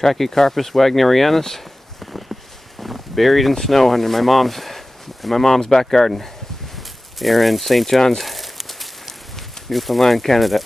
Trachycarpus wagnerianus, buried in snow under my mom's back garden here in St. John's, Newfoundland, Canada.